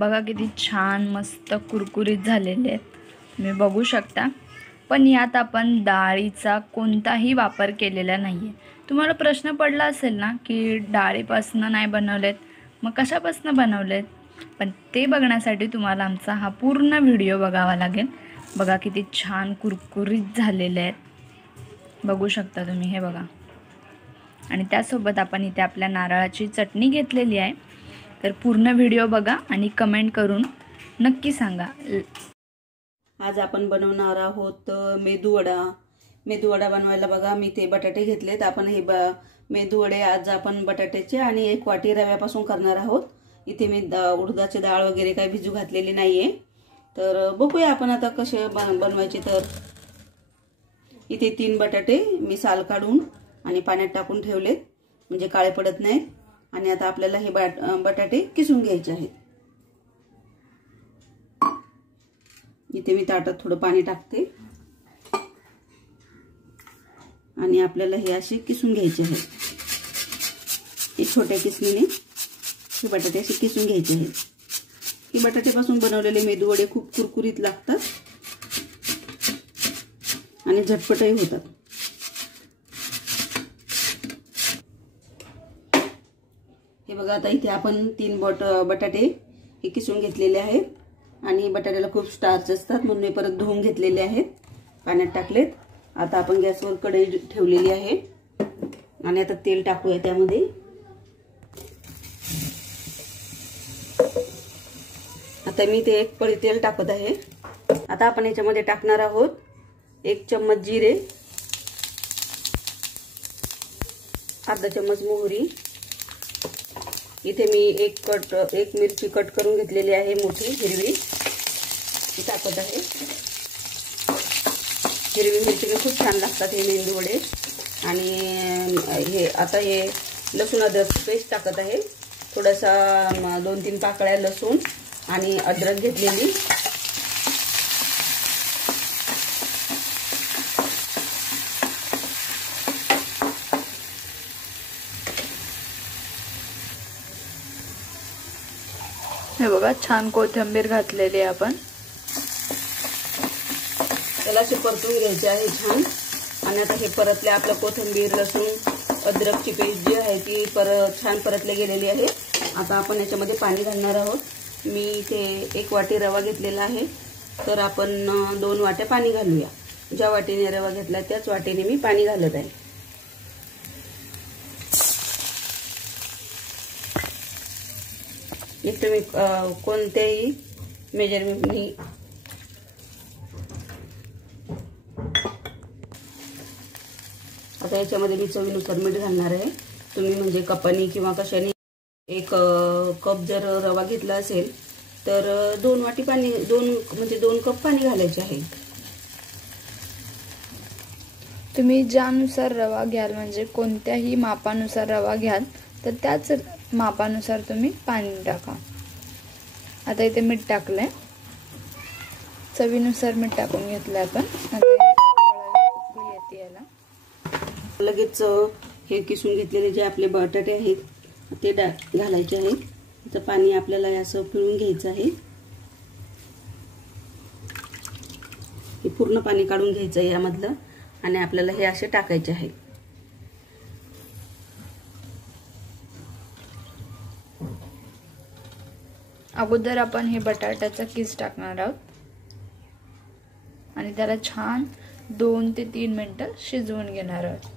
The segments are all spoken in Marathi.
बघा किती छान मस्त कुरकुरीत झालेले आहेत, तुम्ही बघू शकता। पण यात आपण डाळीचा कोणताही वापर केलेला नाहीये। तुम्हाला प्रश्न पडला असेल ना की डाळीपासून नाही बनवलेत, मग कशापासून बनवलेत? पण ते बघण्यासाठी तुम्हाला आमचा हा पूर्ण व्हिडिओ बघावा लागेल। बघा किती छान कुरकुरीत झालेले आहेत, बघू शकता तुम्ही, हे बघा। आणि त्यासोबत आपण इथे आपल्या नारळाची चटणी घेतलेली आहे। तर पूर्ण व्हिडिओ बघा आणि कमेंट करून नक्की सांगा। आज आपण बनवणार आहोत मेदूवडा। मेदूवडा बनवायला बघा मी ते बटाटे घेतलेत। आपण हे मेदूवडे आज आपण बटाट्याचे आणि 1 वाटी रव्यापासून करणार आहोत। इथे मी उडदाची डाळ वगैरे काही भिजू घातलेली नाहीये। तर बघूया आपण आता कसे बनवायचे। तर इथे 3 बटाटे मी साल काढून आणि पाण्यात टाकून ठेवलेत, म्हणजे काळे पडत नाहीत। आणि आता आपल्याला हे बटाटे किसून घ्यायचे आहेत। इथे मी ताटात थोडं पाणी टाकते आणि आपल्याला हे असे किसून घ्यायचे आहेत। हे छोट्या किसणीने हे बटाटे असे किसून घ्यायचे आहेत। हे बटाट्यापासून बनवलेले मेदूवडे खूप कुरकुरीत लागतात आणि झटपटही होतात। हे बघा आता इथे आपण 3 बटाटे हे किसून घेतलेले आहेत आणि बटाट्याला खूप स्टार्च असतात म्हणून हे परत धुवून घेतलेले आहेत, पाण्यात टाकलेत। आता आपण गॅसवर कढई ठेवलेली आहे आणि आता तेल टाकूया त्यामध्ये। आता मी ते 1 पळी तेल टाकत आहे। आता आपण याच्यामध्ये टाकणार आहोत 1 चम्मच जिरे, अर्धा चम्मच मोहरी। इथे मी एक मिरची कट करून घेतलेली आहे, मोठी हिरवी, ती टाकत आहे। हिरवी मिरची खूप छान लागतात हे मेदूवडे। आणि हे आता हे लसूण अद्रक पेस्ट टाकत आहे, थोडासा 2-3 पाकळ्या लसूण आणि अद्रक घेतलेली। हे बघा छान कोथिंबीर घातलेली आपण, त्याला असे परतून घ्यायचे आहे छान। आणि आता हे परतले, आपलं कोथिंबीर लसूण अद्रकची पेस्ट जी आहे ती छान परतले गेलेली आहे। आता आपण याच्यामध्ये पाणी घालणार आहोत। मी इथे 1 वाटी रवा घेतलेला आहे, तर आपण 2 वाट्या पाणी घालूया। ज्या वाटीने रवा घेतला त्याच वाटीने मी पाणी घालत आहे। एक तुम्ही कोणत्याही मेजरमेंटनी आता याच्यामध्ये मी चवीनुसार मीठ घालणार आहे। तुम्ही म्हणजे कपानी किंवा कशाने 1 कप जर रवा घेतला असेल तर 2 वाटी पाणी, 2 कप पाणी घालायचे आहे। तुम्ही ज्यानुसार रवा घ्याल, म्हणजे कोणत्याही मापानुसार रवा घ्याल तर त्याच मापानुसार तुम्ही पाणी टाका। आता इथे मीठ टाकलंय, चवीनुसार मीठ टाकून घेतलं आपण। आता येते याला लगेच हे किसून घेतलेले जे आपले बटाटे आहेत ते घालायचे आहेत। त्याचं पाणी आपल्याला असं पिळून घ्यायचं आहे, हे पूर्ण पाणी काढून घ्यायचं आहे यामधलं आणि आपल्याला हे असे टाकायचे आहे। अगोदर आपण हे बटाट्याचा किस टाकणार आहोत आणि त्याला छान 2 ते 3 मिनिटं शिजवून घेणार आहोत।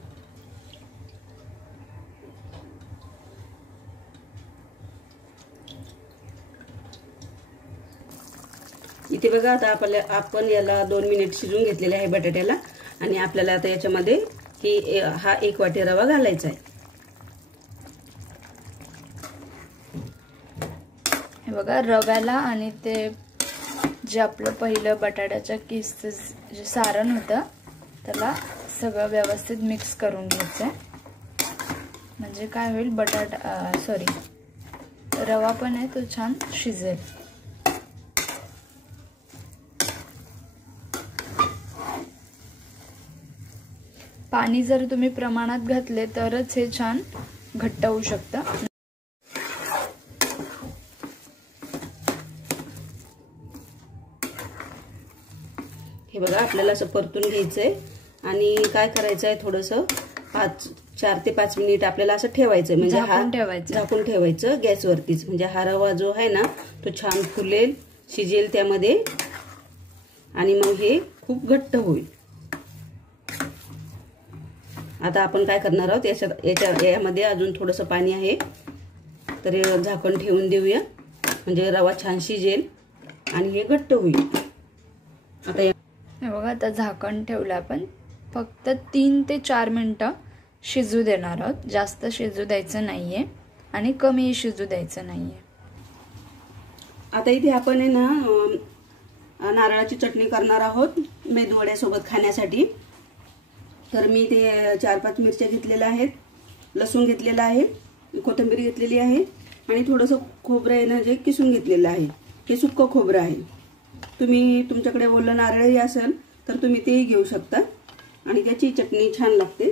इथे बघा आता आपण याला 2 मिनिट शिजवून घेतलेले आहे बटाट्याला। आणि आपल्याला आता याच्यामध्ये हा 1 वाटी रवा घालायचा आहे। हे बघा रव्याला आणि ते जे आपलं पहिलं बटाट्याच्या किसचं जे सारण होतं त्याला सगळं व्यवस्थित मिक्स करून घ्यायचं आहे, म्हणजे काय होईल, रवा पण आहे तो छान शिजेल। पाणी जर तुम्ही प्रमाणात घातले तरच हे छान घट्ट होऊ शकतं। हे बघा आपल्याला असं परतून घ्यायचंय आणि काय करायचंय थोडंसं 4 ते 5 मिनिट आपल्याला असं ठेवायचं, म्हणजे झाकून ठेवायचं गॅसवरतीच, म्हणजे हा रवा जो आहे ना तो छान फुलेल, शिजेल त्यामध्ये आणि मग हे खूप घट्ट होईल. आता आपण काय करणार आहोत, यामध्ये अजून थोडंसं पाणी आहे, तर झाकण ठेवून देऊया, म्हणजे रवा छान शिजेल आणि हे घट्ट होईल. आता हे बघा, आता झाकण ठेवलं आपण, फक्त 3 ते 4 मिनिटं शिजू देणार आहोत. जास्त शिजू द्यायचं नाहीये आणि कमी शिजू द्यायचं नाहीये. आता इथे आपण आहे ना नारळाची चटणी करणार आहोत मेदूवड्यासोबत खाण्यासाठी. तर मी ते 4-5 मिरच्या घेतलेल्या आहेत, लसूण घेतलेला आहे, कोथिंबीर घेतलेली आहे आणि थोडंसं खोबरं आहे ना जे किसून घेतलेलं आहे. हे सुक्कं खोबरं आहे. तुम्ही तुमच्याकडे ओलं नारळही असेल तर तुम्ही तेही घेऊ शकता आणि त्याची चटणी छान लागते.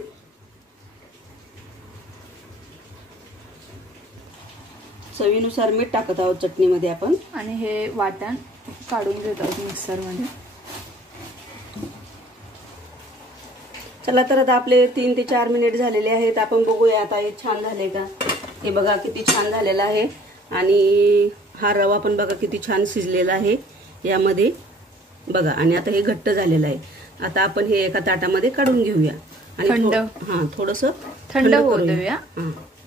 चवीनुसार मीठ टाकत आहोत चटणीमध्ये आपण आणि हे वाटण काढून घेत आहोत मिक्सरमध्ये. चला तर आता आपले 3 ते 4 मिनिट झालेले आहेत. आपण बघूया आता हे छान झाले का. हे बघा किती छान झालेलं आहे आणि हा रवा पण बघा किती छान शिजलेला आहे यामध्ये बघा. आणि आता हे घट्ट झालेलं आहे. आता आपण हे एका ताटामध्ये काढून घेऊया आणि थोडंसं थंड होऊ देऊया.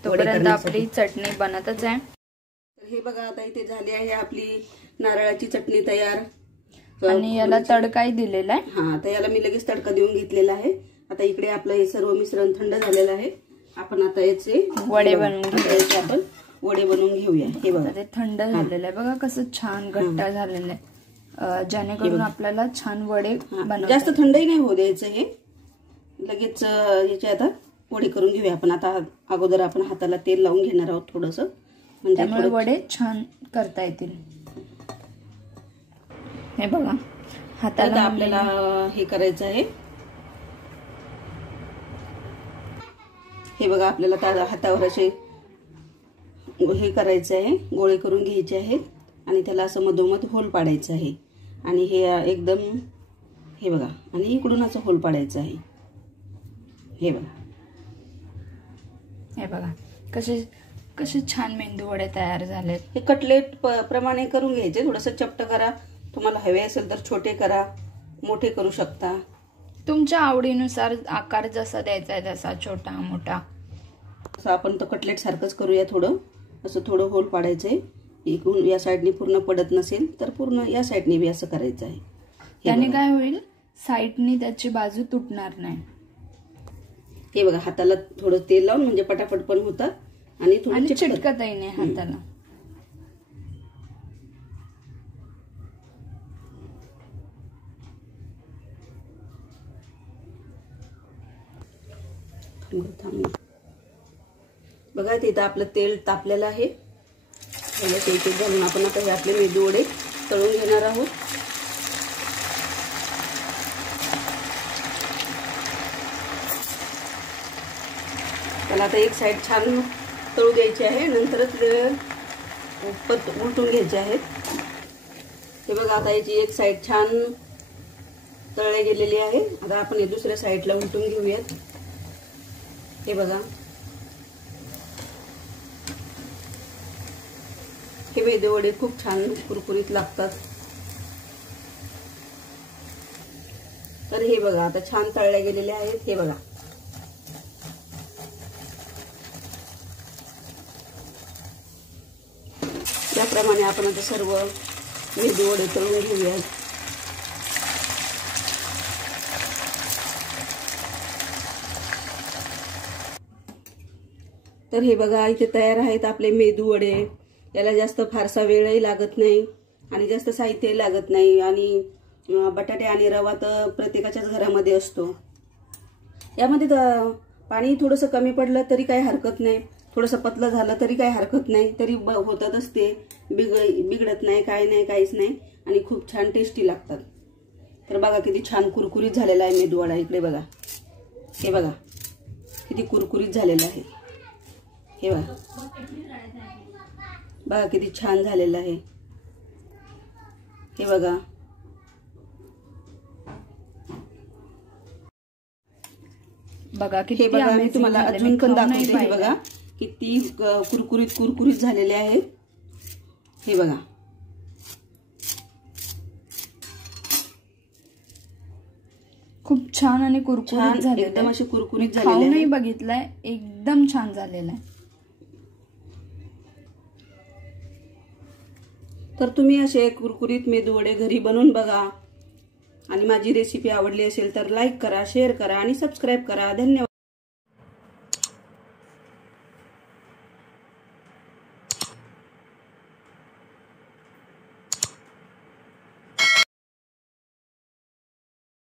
तोपर्यंत आपली चटणी बनतच आहे. तर हे बघा आता इथे झाली आहे आपली नारळाची चटणी तयार आणि याला तडकाही दिलेला आहे. तर याला मी लगेच तडका देऊन घेतलेला आहे. आता इकडे आपलं हे सर्व मिश्रण थंड झालेलं आहे. आपण आता याचे वडे बनवून घेऊया. हे बघा ते थंड झालेलं आहे. बघा कसं छान घट्ट झालेलं आहे, जेणेकरून आपल्याला छान वडे बनवता. जास्त थंडही नाही होऊ द्यायचं. हे लगेच याचे आता वडे करून घेऊया आपण. आता अगोदर आपण हाताला तेल लावून घेणार आहोत थोडंसं, म्हणजे त्यामुळे वडे छान करता येतील. हे बघा हाताला आपल्याला हे करायचं आहे. हे बघा आपल्याला हातावर असे हे करायचं आहे, गोळे करून घ्यायचे आहेत आणि त्याला असं मधोमध होल पाडायचं आहे आणि हे एकदम हे बघा आणि इकडून असं होल पाडायचं आहे. हे बघा कसे छान मेंदू वडे तयार झालेत. हे कटलेट प्रमाणे करून घ्यायचे. थोडंसं चपट करा, तुम्हाला हवे असेल तर छोटे करा, मोठे करू शकता. तुमच्या आवडीनुसार आकार जसा द्यायचा आहे तसा, छोटा मोठा. असं आपण तर कटलेट सारखंच करूया. थोडं थोडं होल पाडायचंय. इकडून या साईडनी पूर्ण पडत नसेल तर पूर्ण या साईडनी बी असं करायचं आहे. त्याने काय होईल, साईडनी त्याची बाजू तुटणार नाही. हे बघा हाताला थोडं तेल लावून म्हणजे पटापट पण होतात आणि थोडं चिटकतही नाही हाताला. बघा तिथं आपलं तेल तापलेलं आहे. तेल घालून आपण आता हे आपले मेदू वडे तळून घेणार आहोत. त्याला आता एक साईड छान तळू द्यायची आहे, नंतरच उलटून घ्यायचे आहेत. हे बघा आता याची एक साईड छान तळले गेलेली आहे. आता आपण हे दुसऱ्या साईडला उलटून घेऊयात. हे बघा हे मेदू वडे खूप छान कुरकुरीत लागतात. तर हे बघा आता छान तळले गेलेले आहेत. हे बघा याप्रमाणे आपण आता सर्व मेदू वडे तळून घेऊया. तर हे बघा इथे तयार आहेत आपले मेदू वडे. याला जास्त फारसा वेळही लागत नाही आणि जास्त साहित्यही लागत नाही आणि बटाटे आणि रवा तर प्रत्येकाच्याच घरामध्ये असतो. यामध्ये पाणी थोडंसं कमी पडलं तरी काही हरकत नाही, थोडंसं पतलं झालं तरी काही हरकत नाही, तरी होतातच ते. बिघडत नाही, काय नाही, काहीच नाही आणि खूप छान टेस्टी लागतात. तर बघा किती छान कुरकुरीत झालेला आहे मेदू वडा. इकडे बघा, हे बघा किती कुरकुरीत झालेला आहे. हे बघा किती छान झालेलं आहे. हे बघा बघा हे किती बघा, मी amazing तुम्हाला झाले. अजून मी पण खाऊन नाही दाखवते. हे पाहिलं. बघा किती कुरकुरीत झालेले आहेत. हे बघा, खूप छान आणि कुरकुरीत छान झालेले एकदम असे कुरकुरीत खाऊन झालेले नाही आहेत. बघितलंय, एकदम छान झालेलं आहे. तर तुम्ही असे कुरकुरीत मेदूवडे घरी बनवून बघा आणि माझी रेसिपी आवडली असेल तर लाईक करा, शेअर करा आणि सबस्क्राईब करा. धन्यवाद.